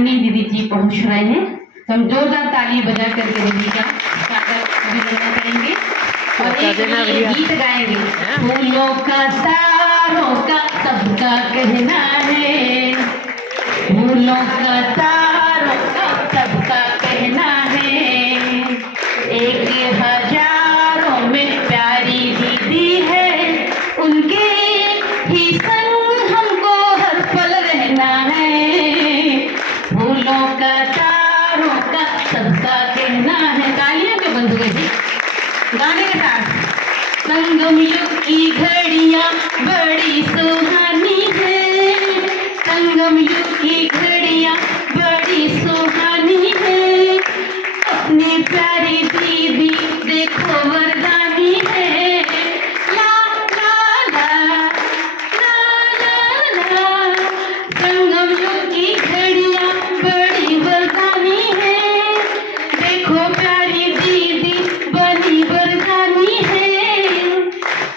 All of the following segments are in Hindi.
आदरणीय दीदी जी पहुंच रहे हैं, तो हम जोरदार ताली बजा करके दीदी का स्वागत अभिनंदन करेंगे और एक गीत गाएंगे। फूलों का तारों का सबका कहना है, फूलों का तारों का सबका कहना है, एक हजारों में प्यारी दीदी है, उनके ही संग हमको हर पल रहना है। फूलों का तारों का सबका कहना है। तालियां के बंद हुए थे गाने के साथ। संगम युग की घड़ियां बड़ी सुहानी है, संगम युग की घड़ियां बड़ी सुहानी है, अपनी प्यारी दीदी देखो वरदानी है। ला ला ला ला ला ला, संगम युग की घड़ियां बड़ी वरदानी है, देखो प्यारी दीदी बड़ी वरदानी है,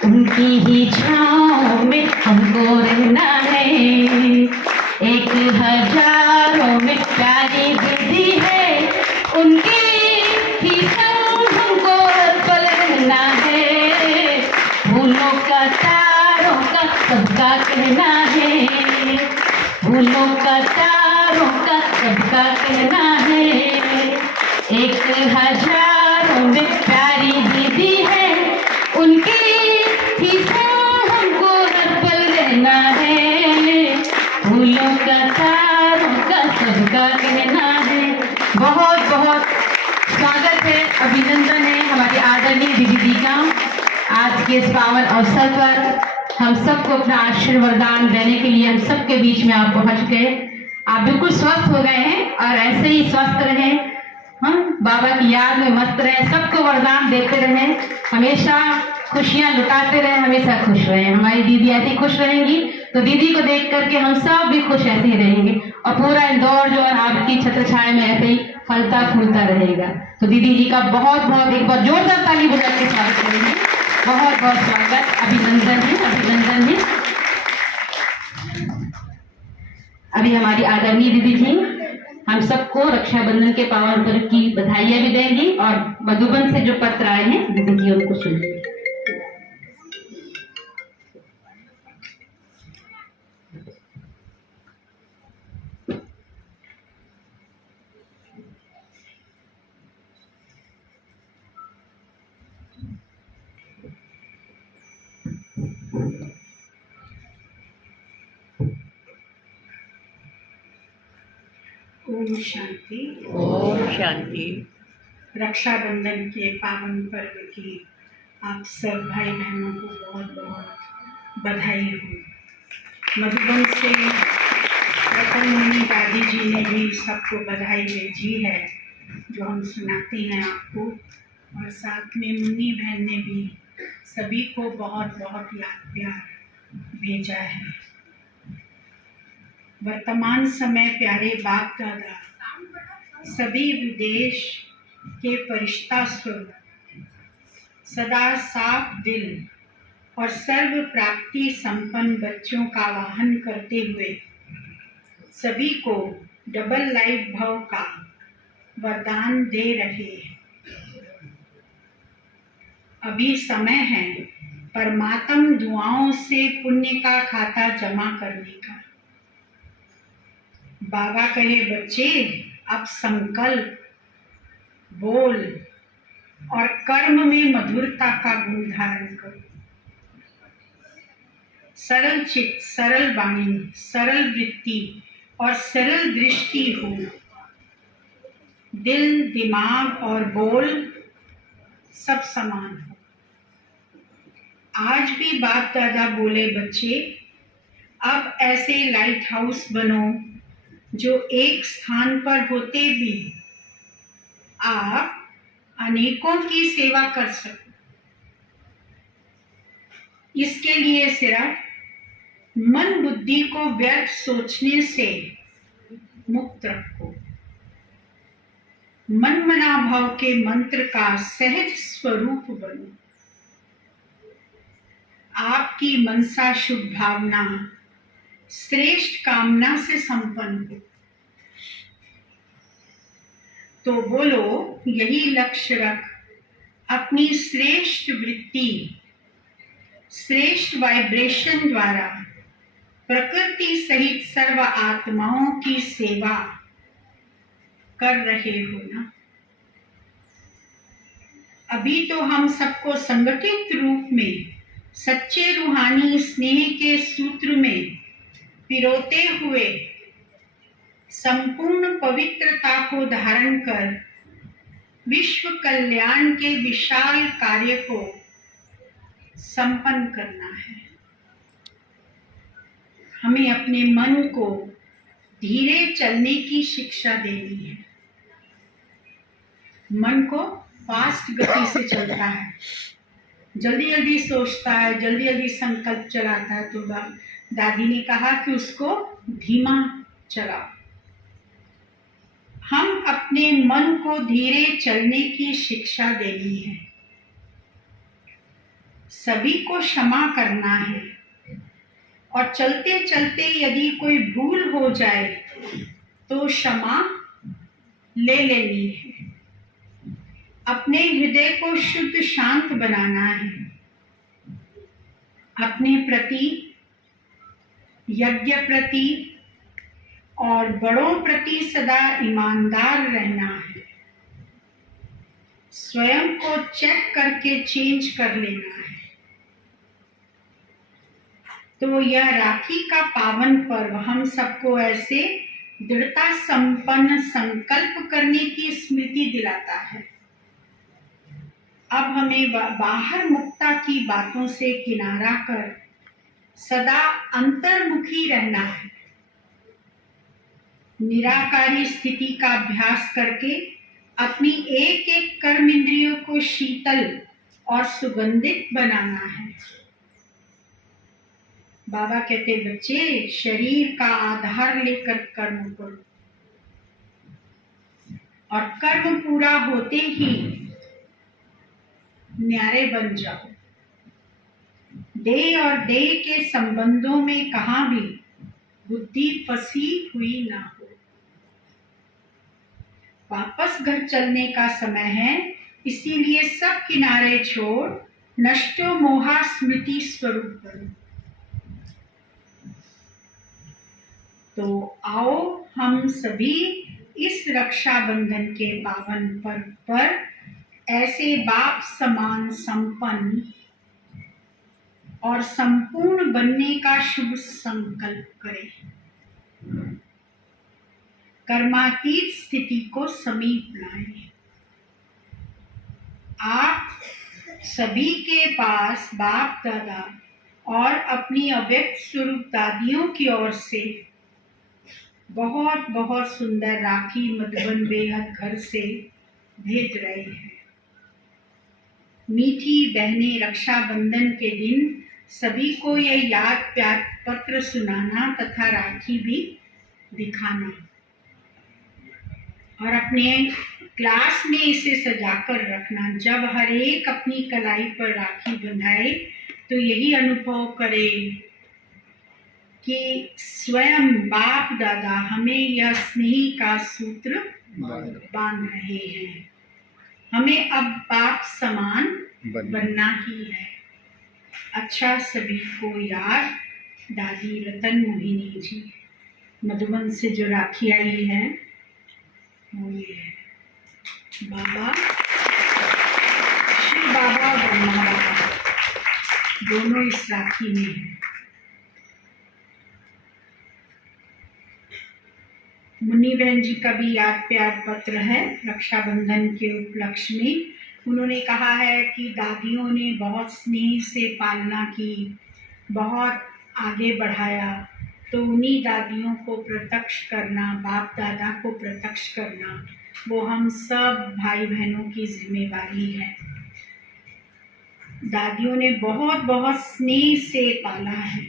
उनकी ही छाँव में हमको रहना है। एक हजारों में प्यारी दीदी है, उनकी ही संग हमको हर पल रहना है। फूलों का तारों का सबका कहना है, फूलों का तारों का सबका कहना है, एक हजारों में प्यारी दीदी है, उनकी ही संग हमको हर पल रहना है। फूलों का तारों का सबका कहना है। बहुत बहुत स्वागत है, अभिनंदन है हमारी आदरणीय दीदी जी का। आज के इस पावन अवसर पर हम सबको अपना आशीर्वाद देने के लिए हम सबके बीच में आप पहुंच गए। आप बिल्कुल स्वस्थ हो गए हैं और ऐसे ही स्वस्थ रहें, हम बाबा की याद में मस्त रहें, सबको वरदान देते रहें, हमेशा खुशियां लुटाते रहें, हमेशा खुश रहें। हमारी दीदी ऐसी खुश रहेंगी तो दीदी को देख करके हम सब भी खुश ऐसे ही रहेंगे और पूरा इंदौर जो है आपकी छत्र छाया में ऐसे ही फलता फूलता रहेगा। तो दीदी जी का बहुत बहुत एक बार जोरदार ताली बजा के स्वागत करेंगे। बहुत बहुत स्वागत, अभिनंदन है, अभिनंदन है। अभी हमारी आदरणीय दीदी जी हम सबको रक्षाबंधन के पावन पर्व की बधाइयां भी देंगी और मधुबन से जो पत्र आए हैं दीदी जी उनको सुनेंगे। ओम शांति। ओम शांति। रक्षाबंधन के पावन पर्व की आप सब भाई बहनों को बहुत बहुत बधाई हो। मधुबन से रतन मुनि दादी जी ने भी सबको बधाई भेजी है जो हम सुनाते हैं आपको, और साथ में मुन्नी बहन ने भी सभी को बहुत बहुत याद प्यार भेजा है। वर्तमान समय प्यारे बाप दादा सभी विदेश के फरिश्ता स्वरूप सदा साफ दिल और सर्व प्राप्ति संपन्न बच्चों का वाहन करते हुए सभी को डबल लाइफ भाव का वरदान दे रहे हैं। अभी समय है परमात्म दुआओं से पुण्य का खाता जमा करने का। बाबा कहे बच्चे अब संकल्प, बोल और कर्म में मधुरता का गुण धारण करो। सरल चित्त, सरल वाणी, सरल वृत्ति और सरल दृष्टि हो। दिल, दिमाग और बोल सब समान हो। आज भी बाप दादा बोले बच्चे अब ऐसे लाइट हाउस बनो जो एक स्थान पर होते भी आप अनेकों की सेवा कर सको। इसके लिए सिर्फ मन बुद्धि को व्यर्थ सोचने से मुक्त रखो। मन मना भाव के मंत्र का सहज स्वरूप बनो। आपकी मनसा शुभ भावना श्रेष्ठ कामना से संपन्न हो। तो बोलो यही लक्ष्य रख, अपनी श्रेष्ठ वृत्ति, श्रेष्ठ वाइब्रेशन द्वारा प्रकृति सहित सर्व आत्माओं की सेवा कर रहे हो ना। अभी तो हम सबको संगठित रूप में सच्चे रूहानी स्नेह के सूत्र में पिरोते हुए संपूर्ण पवित्रता को धारण कर विश्व कल्याण के विशाल कार्य को संपन्न करना है। हमें अपने मन को धीरे चलने की शिक्षा देनी है। मन को फास्ट गति से चलता है, जल्दी जल्दी सोचता है, जल्दी जल्दी संकल्प चलाता है। तो दादी ने कहा कि उसको धीमा चलाओ। हम अपने मन को धीरे चलने की शिक्षा देनी है। सभी को क्षमा करना है और चलते चलते यदि कोई भूल हो जाए तो क्षमा ले लेनी है। अपने हृदय को शुद्ध शांत बनाना है। अपने प्रति, यज्ञ प्रति और बड़ों प्रति सदा ईमानदार रहना है। स्वयं को चेक करके चेंज कर लेना है। तो यह राखी का पावन पर्व हम सबको ऐसे दृढ़ता संपन्न संकल्प करने की स्मृति दिलाता है। अब हमें बाहर मुक्ता की बातों से किनारा कर सदा अंतर्मुखी रहना है। निराकारी स्थिति का अभ्यास करके अपनी एक एक कर्म इंद्रियों को शीतल और सुगंधित बनाना है। बाबा कहते बच्चे, शरीर का आधार लेकर कर्म करो और कर्म पूरा होते ही न्यारे बन जाओ। देह और देह के संबंधों में कहाँ भी बुद्धि फंसी हुई ना हो। वापस घर चलने का समय है, इसीलिए सब किनारे छोड़ नष्टो मोहा स्मृति स्वरूप करो। तो आओ हम सभी इस रक्षाबंधन के पावन पर्व पर ऐसे बाप समान संपन्न और संपूर्ण बनने का शुभ संकल्प करें। कर्मातीत स्थिति को समीप लाएं। आप सभी के पास बाप दादा और अपनी अव्यक्त स्वरूप दादियों की ओर से बहुत बहुत सुंदर राखी मधुबन बेहद घर से भेज रहे हैं। मीठी बहनें रक्षाबंधन के दिन सभी को यह याद प्यार पत्र सुनाना तथा राखी भी दिखाना और अपने क्लास में इसे सजाकर रखना। जब हर एक अपनी कलाई पर राखी बंधाए तो यही अनुभव करे कि स्वयं बाप दादा हमें यह स्नेह का सूत्र बांध रहे हैं। हमें अब बाप समान बनना ही है। अच्छा, सभी को याद दादी रतन मोहिनी जी मधुबन से जो राखी आई है वो ये है। बाबा श्री बाबा ब्रह्मा बाबा दोनों इस राखी में है। मुन्नी बहन जी का भी याद प्यार पत्र है रक्षाबंधन के उपलक्ष्य में। उन्होंने कहा है कि दादियों ने बहुत स्नेह से पालना की, बहुत आगे बढ़ाया, तो उन्हीं दादियों को प्रत्यक्ष करना, बाप दादा को प्रत्यक्ष करना, वो हम सब भाई बहनों की जिम्मेवारी है। दादियों ने बहुत बहुत स्नेह से पाला है।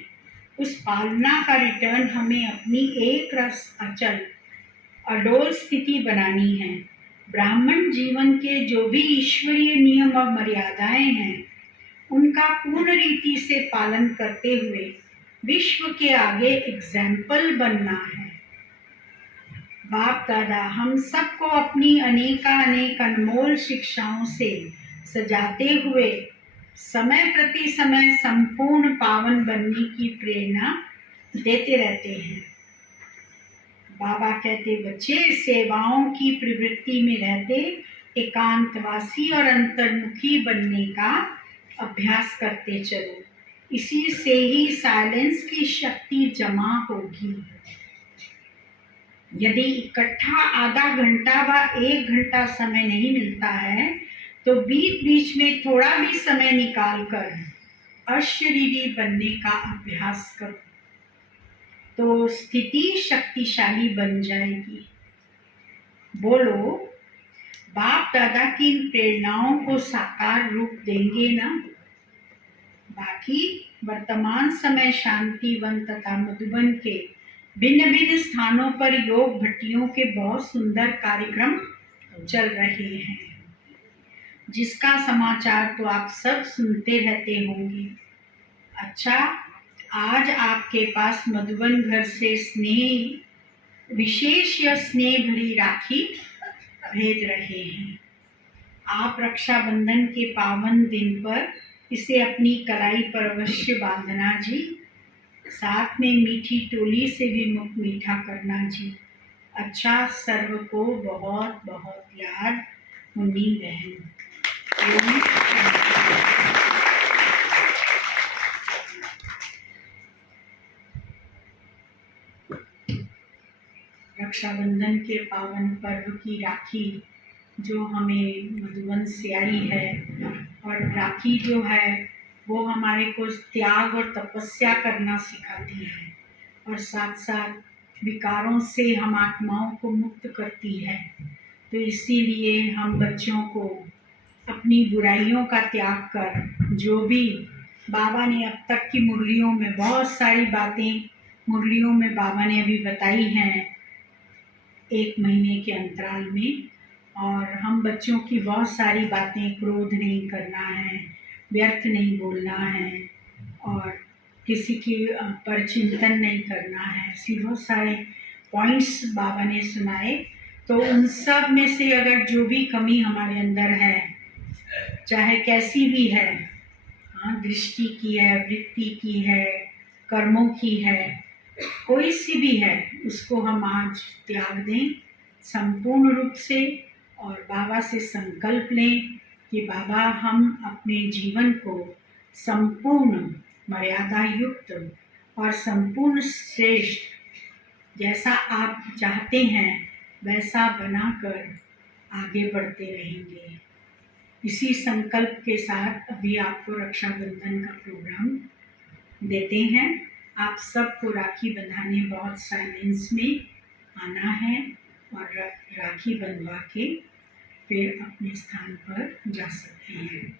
उस पालना का रिटर्न हमें अपनी एक रस अचल अडोल स्थिति बनानी है। ब्राह्मण जीवन के जो भी ईश्वरीय नियम और मर्यादाएं हैं उनका पूर्ण रीति से पालन करते हुए विश्व के आगे एग्जाम्पल बनना है। बाप दादा हम सबको अपनी अनेक अनमोल शिक्षाओं से सजाते हुए समय प्रति समय संपूर्ण पावन बनने की प्रेरणा देते रहते हैं। बाबा कहते बच्चे सेवाओं की प्रवृत्ति में रहते एकांतवासी और अंतर्मुखी बनने का अभ्यास करते चलो। इसी से ही साइलेंस की शक्ति जमा होगी। यदि इकट्ठा आधा घंटा व 1 घंटा समय नहीं मिलता है तो बीच बीच में थोड़ा भी समय निकालकर अशरीरी बनने का अभ्यास करो तो स्थिति शक्तिशाली बन जाएगी। बोलो बाप दादा की इन प्रेरणाओं को साकार रूप देंगे ना। बाकी वर्तमान समय शांतिवन तथा मधुबन के भिन्न भिन्न स्थानों पर योग भट्टियों के बहुत सुंदर कार्यक्रम चल रहे हैं, जिसका समाचार तो आप सब सुनते रहते होंगे। अच्छा, आज आपके पास मधुबन घर से स्नेह विशेष या स्नेह भरी राखी भेज रहे हैं। आप रक्षाबंधन के पावन दिन पर इसे अपनी कलाई पर अवश्य बांधना जी। साथ में मीठी टोली से भी मुख मीठा करना जी। अच्छा, सर्व को बहुत बहुत याद, मुन्नी बहन। रक्षाबंधन के पावन पर्व की राखी जो हमें मधुबन से आई है, और राखी जो है वो हमारे को त्याग और तपस्या करना सिखाती है और साथ साथ विकारों से हम आत्माओं को मुक्त करती है। तो इसीलिए हम बच्चों को अपनी बुराइयों का त्याग कर, जो भी बाबा ने अब तक की मुरलियों में बहुत सारी बातें मुरलियों में बाबा ने अभी बताई हैं 1 महीने के अंतराल में, और हम बच्चों की बहुत सारी बातें, क्रोध नहीं करना है, व्यर्थ नहीं बोलना है और किसी की पर चिंतन नहीं करना है, ऐसी बहुत सारे पॉइंट्स बाबा ने सुनाए। तो उन सब में से अगर जो भी कमी हमारे अंदर है, चाहे कैसी भी है, हाँ, दृष्टि की है, वृत्ति की है, कर्मों की है, कोई सी भी है, उसको हम आज त्याग दें संपूर्ण रूप से और बाबा से संकल्प लें कि बाबा हम अपने जीवन को संपूर्ण मर्यादा युक्त और संपूर्ण श्रेष्ठ जैसा आप चाहते हैं वैसा बनाकर आगे बढ़ते रहेंगे। इसी संकल्प के साथ अभी आपको रक्षाबंधन का प्रोग्राम देते हैं। आप सबको राखी बंधाने बहुत साइलेंस में आना है और राखी बंधवा के फिर अपने स्थान पर जा सकते हैं।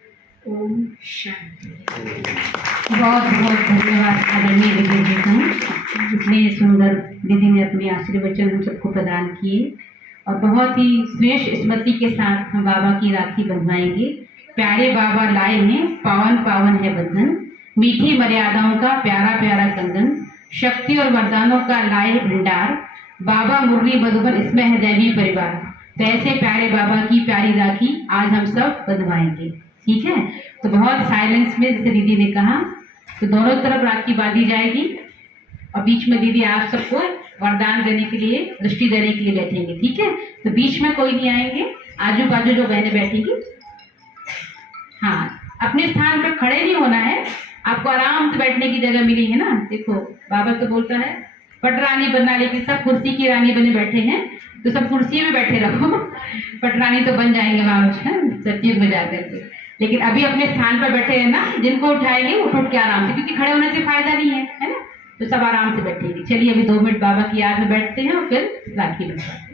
ओम शांति। बहुत बहुत धन्यवाद आदरणीय दीदी जी को। इतने सुंदर दीदी ने अपने आशीर्वचन हम सबको प्रदान किए और बहुत ही श्रेष्ठ स्मृति के साथ हम बाबा की राखी बंधवाएंगे। प्यारे बाबा लाए हैं पावन पावन है बंधन, मीठी मर्यादाओं का प्यारा प्यारा कंगन, शक्ति और वरदानों का लाए भंडार, बाबा मुरली मधुबन इसमें है दैवी परिवार। तो ऐसे प्यारे बाबा की प्यारी राखी आज हम सब बंधवाएंगे, ठीक है। तो बहुत साइलेंस में, जैसे दीदी ने कहा, तो दोनों तरफ राखी बांधी जाएगी और बीच में दीदी आप सबको वरदान देने के लिए, दृष्टि देने के लिए बैठेंगे, ठीक है। तो बीच में कोई नहीं आएंगे, आजू बाजू जो बहनें बैठेंगी, हाँ, अपने स्थान पर खड़े नहीं होना है, आपको आराम से बैठने की जगह मिली है ना। देखो बाबा तो बोलता है पट रानी बनना, लेकिन सब कुर्सी की रानी बने बैठे हैं, तो सब कुर्सी में बैठे रहो। पट रानी तो बन जाएंगे वहां सत्युग में जाकर के, लेकिन अभी अपने स्थान पर बैठे हैं ना। जिनको उठाएंगे उठ के आराम से, क्योंकि खड़े होने से फायदा नहीं है, है ना। तो सब आराम से बैठेंगे। चलिए अभी 2 मिनट बाबा की याद में बैठते हैं और फिर राखी बंधवाते हैं।